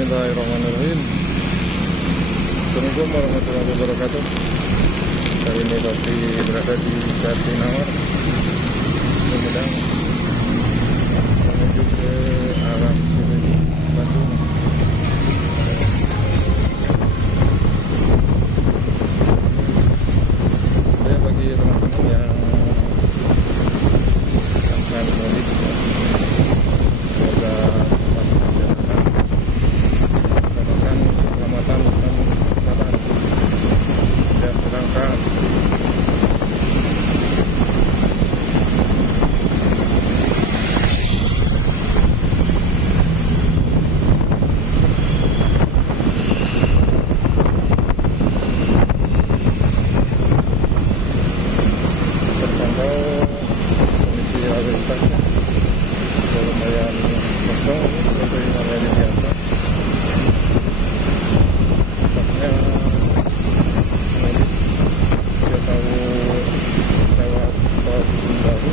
Bismillahirrahmanirrahim. Assalamualaikum warahmatullahi wabarakatuh. Kali ini Bakti berada di Jatinangor, Sumedang, menuju ke arah Cileunyi, Bandung. Saya bagi teman-teman yang akan mudik, semoga selamat menjalankan, mendapatkan keselamatan dan keselamatan dan berangkat. Terpantau kondisi lalu lintasnya lumayan kosong seperti hari biasa. Tempatnya dia tahu lewat tol Cisumdawu.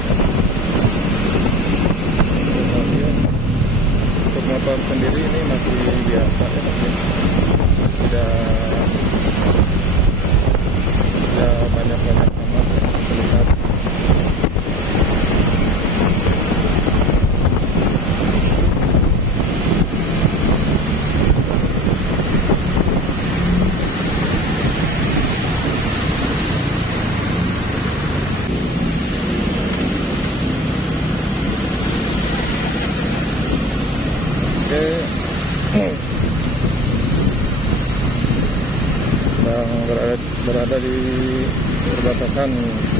Untuk motor sendiri ini masih biasa ya, tidak banyak-banyak amat terlihat. Sedang berada di perbatasan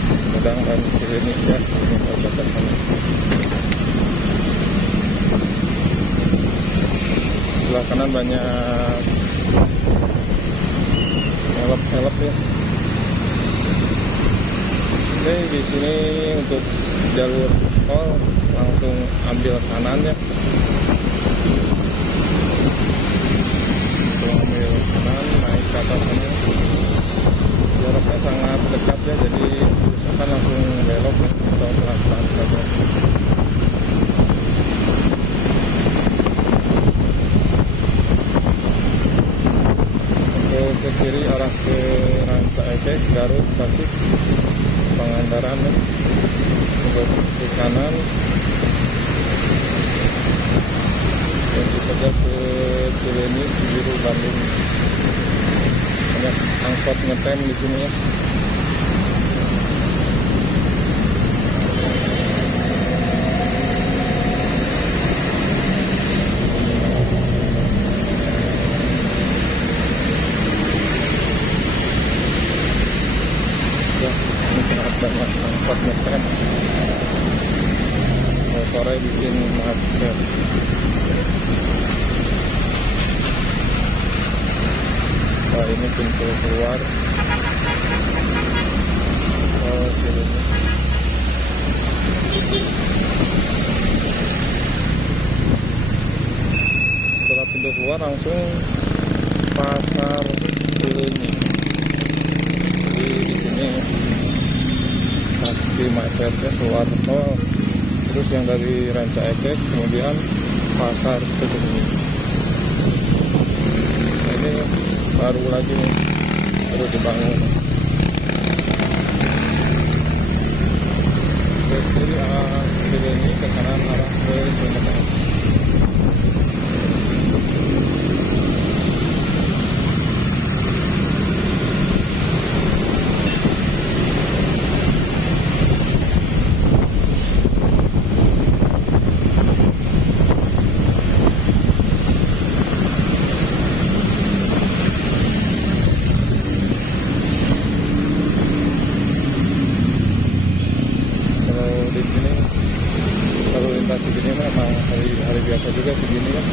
Sumedang dan Cileunyi ya, ini perbatasan. Sebelah kanan banyak help ya. Oke, di sini untuk jalur tol langsung ambil kanan ya. Ambil kanan, naik ke atas ini, jaraknya sangat dekat ya, jadi usahakan langsung belok atau pelan-pelan saja. Untuk ke kiri arah ke Rancaekek, Garut, Tasik, Pangandaran ya. Untuk ke kanan tentu saja ke Cileunyi, Cibiru, Bandung. Banyak angkot ngetem di sini ya. Ya, ini sangat banyak angkot ngetem. Sore bikin macet. Wah, ini pintu keluar Cileunyi. Setelah pintu keluar langsung pasar Cileunyi. Jadi di sini pasti macetnya keluar tol, terus yang dari Rancaekek kemudian pasar Cileunyi. Ini baru lagi nih, baru dibangun. Ke kiri arah Cileunyi, ke kanan arah ke Sumedang. Di sini lalu lintas segini memang hari biasa juga segini ya.